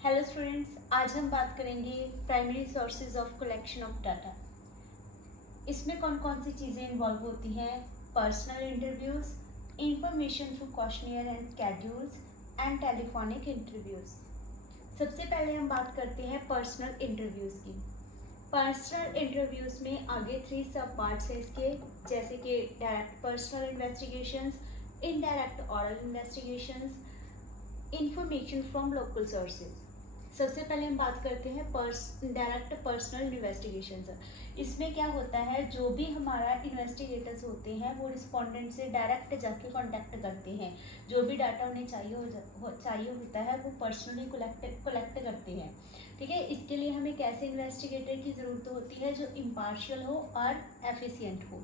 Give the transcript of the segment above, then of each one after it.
Hello students, आज हम बात करेंगे primary sources of collection of data. इसमें कौन कौन सी चीज़ें इन्वॉल्व होती हैं? Personal interviews, information through questionnaire and schedules and telephonic interviews. सबसे पहले हम बात करते हैं पर्सनल इंटरव्यूज़ की। पर्सनल इंटरव्यूज़ में आगे 3 सब पार्ट्स हैं इसके, जैसे कि direct personal investigations, indirect oral investigations, information from local sources. सबसे पहले हम बात करते हैं डायरेक्ट पर्सनल इन्वेस्टिगेशन। इसमें क्या होता है, जो भी हमारा इन्वेस्टिगेटर्स होते हैं वो रिस्पोंडेंट से डायरेक्ट जाके कांटेक्ट करते हैं। जो भी डाटा उन्हें चाहिए होता है वो पर्सनली कलेक्ट करते हैं। ठीक है, इसके लिए हमें कैसे इन्वेस्टिगेटर की ज़रूरत होती है जो इम्पार्शियल हो और एफिशिएंट हो।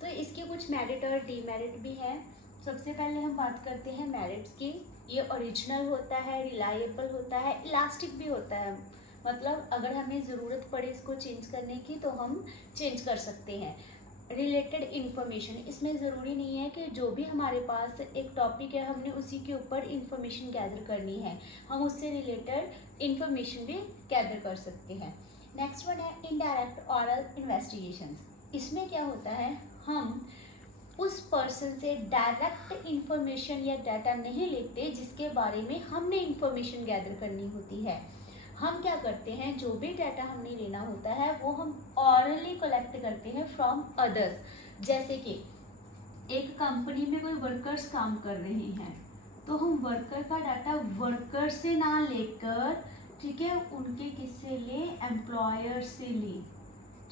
तो इसके कुछ मेरिट और डीमेरिट भी हैं। सबसे पहले हम बात करते हैं मेरिट्स की। ये ओरिजिनल होता है, रिलायबल होता है, इलास्टिक भी होता है। मतलब अगर हमें ज़रूरत पड़े इसको चेंज करने की तो हम चेंज कर सकते हैं। रिलेटेड इन्फॉर्मेशन, इसमें ज़रूरी नहीं है कि जो भी हमारे पास एक टॉपिक है हमने उसी के ऊपर इन्फॉर्मेशन गैदर करनी है, हम उससे रिलेटेड इन्फॉर्मेशन भी गैदर कर सकते हैं। नेक्स्ट वन है इनडायरेक्ट ऑरल इन्वेस्टिगेशंस। इसमें क्या होता है, हम उस पर्सन से डायरेक्ट इंफॉर्मेशन या डाटा नहीं लेते जिसके बारे में हमने इंफॉर्मेशन गैदर करनी होती है। हम क्या करते हैं, जो भी डाटा हमने लेना होता है वो हम ऑरली कलेक्ट करते हैं फ्रॉम अदर्स। जैसे कि एक कंपनी में कोई वर्कर्स काम कर रहे हैं तो हम वर्कर का डाटा वर्कर से ना लेकर, ठीक है, उनके किससे ले, एम्प्लॉयर से ले।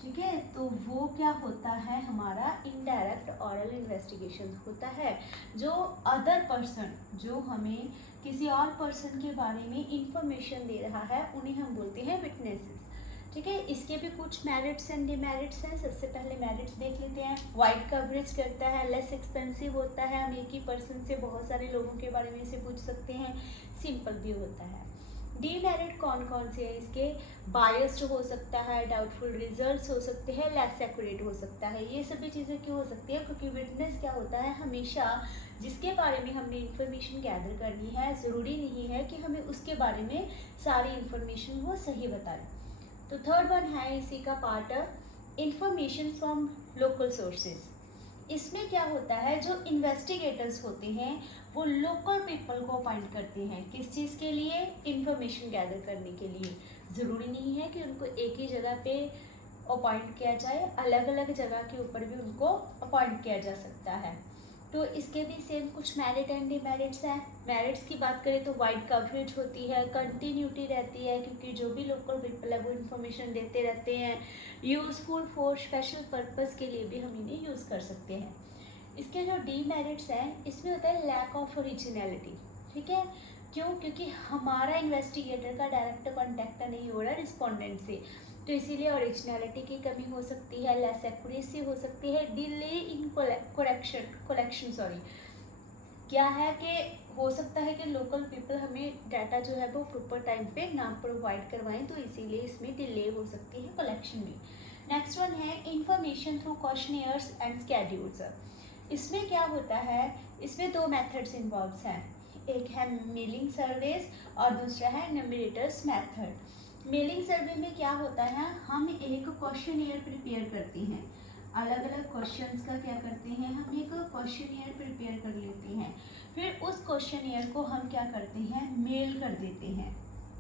ठीक है, तो वो क्या होता है, हमारा इनडायरेक्ट ऑरल इन्वेस्टिगेशन होता है। जो अदर पर्सन, जो हमें किसी और पर्सन के बारे में इंफॉर्मेशन दे रहा है, उन्हें हम बोलते हैं विटनेसेस। ठीक है, इसके भी कुछ मेरिट्स एंड डिमेरिट्स हैं। सबसे पहले मेरिट्स देख लेते हैं। वाइड कवरेज करता है, लेस एक्सपेंसिव होता है, हम एक ही पर्सन से बहुत सारे लोगों के बारे में इसे पूछ सकते हैं, सिंपल भी होता है। डीमेरिट कौन कौन से हैं इसके? बायस्ड हो सकता है, डाउटफुल रिजल्ट्स हो सकते हैं, लेस एक्यूरेट हो सकता है। ये सभी चीज़ें क्यों हो सकती है? क्योंकि विटनेस क्या होता है, हमेशा जिसके बारे में हमने इंफॉर्मेशन गैदर करनी है ज़रूरी नहीं है कि हमें उसके बारे में सारी इंफॉर्मेशन वो सही बताए। तो थर्ड वन है इसी का part, information from local sources. इसमें क्या होता है, जो इन्वेस्टिगेटर्स होते हैं वो लोकल पीपल को अपॉइंट करते हैं। किस चीज़ के लिए? इंफॉर्मेशन गैदर करने के लिए। ज़रूरी नहीं है कि उनको एक ही जगह पे अपॉइंट किया जाए, अलग अलग जगह के ऊपर भी उनको अपॉइंट किया जा सकता है। तो इसके भी सेम कुछ मेरिट एंड डिमेरिट्स हैं। मेरिट्स की बात करें तो वाइड कवरेज होती है, कंटिन्यूटी रहती है क्योंकि जो भी लोकल पीपल है वो इन्फॉर्मेशन देते रहते हैं। यूज़फुल फॉर स्पेशल पर्पस के लिए भी हम इन्हें यूज़ कर सकते हैं। इसके जो डीमेरिट्स हैं, इसमें होता है लैक ऑफ ओरिजिनलिटी। ठीक है, क्यों? क्योंकि हमारा इन्वेस्टिगेटर का डायरेक्ट कॉन्टैक्ट नहीं हो रहा रिस्पोंडेंट से, तो इसीलिए ओरिजिनलिटी की कमी हो सकती है, लेस एक्यूरेसी हो सकती है, डिले इन कलेक्शन क्या है कि हो सकता है कि लोकल पीपल हमें डाटा जो है वो प्रॉपर टाइम पे ना प्रोवाइड करवाएं, तो इसीलिए इसमें डिले हो सकती है कलेक्शन में। नेक्स्ट वन है information through questionnaires and schedules. इसमें क्या होता है, इसमें 2 मेथड्स इन्वॉल्व हैं। एक है मेलिंग सर्वेस और दूसरा है न्यूमरेटर्स मेथड। मेलिंग सर्वे में क्या होता है, हम एक क्वेश्चनियर प्रिपेयर करते हैं, अलग अलग क्वेश्चंस का क्या करते हैं, हम एक क्वेश्चनियर प्रिपेयर कर लेते हैं। फिर उस क्वेश्चनियर को हम क्या करते हैं, मेल कर देते हैं।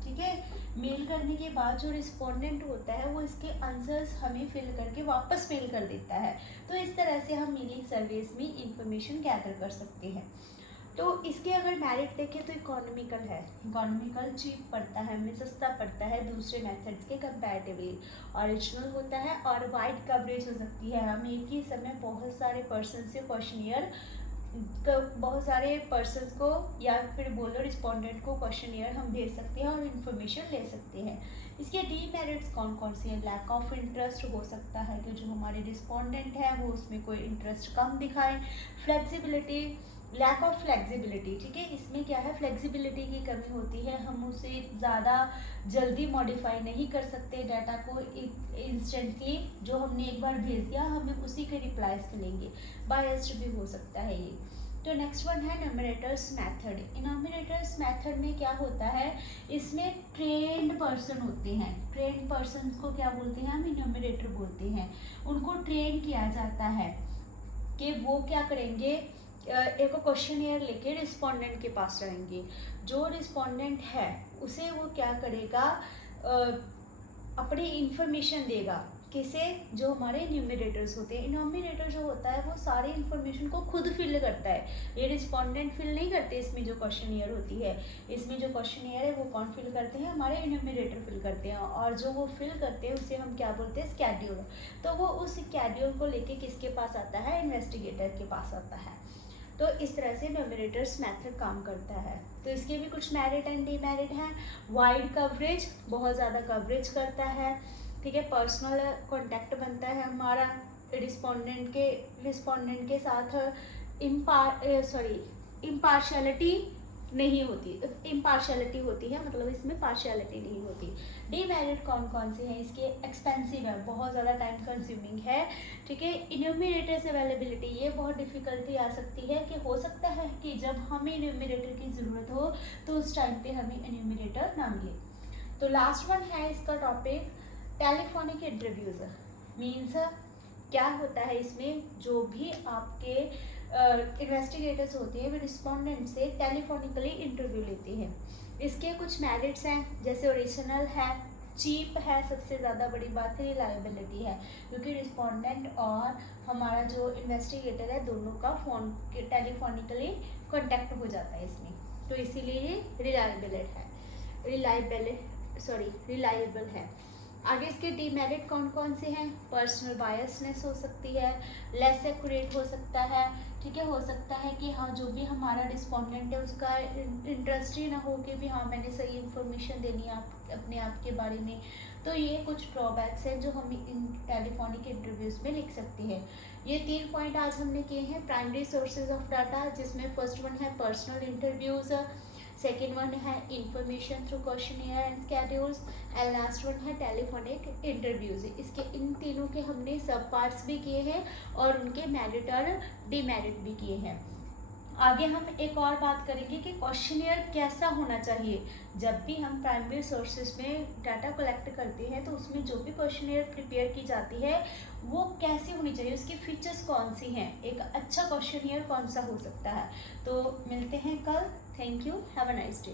ठीक है, मेल करने के बाद जो रिस्पोंडेंट होता है वो इसके आंसर्स हमें फिल करके वापस मेल कर देता है। तो इस तरह से हम मेलिंग सर्विस में इंफॉर्मेशन गैदर कर सकते हैं। तो इसके अगर मेरिट देखें तो इकोनॉमिकल है, इकोनॉमिकल चीप पड़ता है, हमें सस्ता पड़ता है दूसरे मेथड्स के कंपैरेटिवली। ओरिजिनल होता है और वाइड कवरेज हो सकती है, हम एक ही समय बहुत सारे पर्सन से क्वेश्चनियर, बहुत सारे पर्सन्स को या फिर बोलो रिस्पोंडेंट को क्वेश्चनियर हम भेज सकते हैं और इन्फॉर्मेशन ले सकते हैं। इसके डीमेरिट्स कौन कौन से हैं? लैक ऑफ इंटरेस्ट हो सकता है कि जो हमारे रिस्पोंडेंट है वो उसमें कोई इंटरेस्ट कम दिखाए। Flexibility, lack of flexibility. ठीक है, इसमें क्या है, फ्लेक्सिबिलिटी की कमी होती है, हम उसे ज़्यादा जल्दी मॉडिफाई नहीं कर सकते डाटा को इंस्टेंटली। जो हमने एक बार भेज दिया हमें उसी के रिप्लाईज मिलेंगे, बायस्ड भी हो सकता है ये। तो नेक्स्ट वन है न्यूमरेटर्स मेथड। न्यूमरेटर्स मेथड में क्या होता है, इसमें ट्रेन्ड पर्सन होते हैं। ट्रेन्ड पर्सन को क्या बोलते हैं, हम न्यूमरेटर बोलते हैं। उनको ट्रेन किया जाता है कि वो क्या करेंगे, एक क्वेश्चनियर लेके रिस्पोंडेंट के पास रहेंगे। जो रिस्पोंडेंट है उसे वो क्या करेगा, अपनी इंफॉर्मेशन देगा। किसे, जो हमारे न्यूमरेटर्स होते हैं। न्यूमरेटर जो होता है वो सारी इंफॉर्मेशन को खुद फिल करता है, ये रिस्पोंडेंट फिल नहीं करते। इसमें जो क्वेश्चनियर होती है, इसमें जो क्वेश्चनियर है वो कौन फिल करते हैं, हमारे न्यूमरेटर फिल करते हैं। और जो वो फिल करते हैं उसे हम क्या बोलते हैं, स्केड्यूल। तो वो उस स्केड्यूल को लेके किसके पास आता है, इन्वेस्टिगेटर के पास आता है। तो इस तरह से न्यूमरेटर्स मेथड काम करता है। तो इसके भी कुछ मेरिट एंड डीमेरिट हैं। वाइड कवरेज, बहुत ज़्यादा कवरेज करता है, ठीक है। पर्सनल कांटेक्ट बनता है हमारा रिस्पोंडेंट के साथ। इम्पार्शियलिटी नहीं होती, इम्पार्शियलिटी होती है, मतलब इसमें पार्शियलिटी नहीं होती। डीमेरिट कौन कौन से हैं इसके, एक्सपेंसिव है, बहुत ज़्यादा टाइम कंज्यूमिंग है, ठीक है। इन्यूमरेटर्स अवेलेबिलिटी, ये बहुत डिफिकल्टी आ सकती है कि हो सकता है कि जब हमें इन्यूमरेटर की ज़रूरत हो तो उस टाइम पे हमें इन्यूमरेटर ना मिले। तो लास्ट वन है इसका टॉपिक टेलीफोनिक इंटरव्यूज़। मीन्स क्या होता है इसमें, जो भी आपके इन्वेस्टिगेटर्स होते हैं वो रिस्पोंडेंट से टेलीफोनिकली इंटरव्यू लेते हैं। इसके कुछ मेरिट्स हैं, जैसे ओरिजिनल है, चीप है, सबसे ज़्यादा बड़ी बात है रिलायबिलिटी है, क्योंकि रिस्पोंडेंट और हमारा जो इन्वेस्टिगेटर है दोनों का फ़ोन टेलीफोनिकली कॉन्टेक्ट हो जाता है इसमें, तो इसीलिए ये रिलायबल है। आगे इसके डीमेरिट कौन कौन से हैं, पर्सनल बायसनेस हो सकती है, लेस एक्यूरेट हो सकता है, ठीक है। हो सकता है कि हाँ जो भी हमारा रिस्पोंडेंट है उसका इंटरेस्ट ही ना हो कि भी हाँ मैंने सही इन्फॉर्मेशन देनी है अपने आप के बारे में। तो ये कुछ ड्रॉबैक्स हैं जो हम इन टेलीफोनिक इंटरव्यूज़ में लिख सकते हैं। ये 3 पॉइंट आज हमने किए हैं प्राइमरी सोर्सेज ऑफ डाटा, जिसमें फर्स्ट वन है पर्सनल इंटरव्यूज़, सेकेंड वन है information through questionnaire and schedules, and last one है टेलीफोनिक इंटरव्यूज। इसके इन तीनों के हमने सब पार्ट्स भी किए हैं और उनके मेरिट और डीमेरिट भी किए हैं। आगे हम एक और बात करेंगे कि क्वेश्चनियर कैसा होना चाहिए। जब भी हम प्राइमरी सोर्सेज में डाटा कलेक्ट करते हैं तो उसमें जो भी क्वेश्चनियर प्रिपेयर की जाती है वो कैसी होनी चाहिए, उसकी फीचर्स कौन सी हैं, एक अच्छा क्वेश्चनियर कौन सा हो सकता है। तो मिलते हैं कल। Thank you, have a nice day.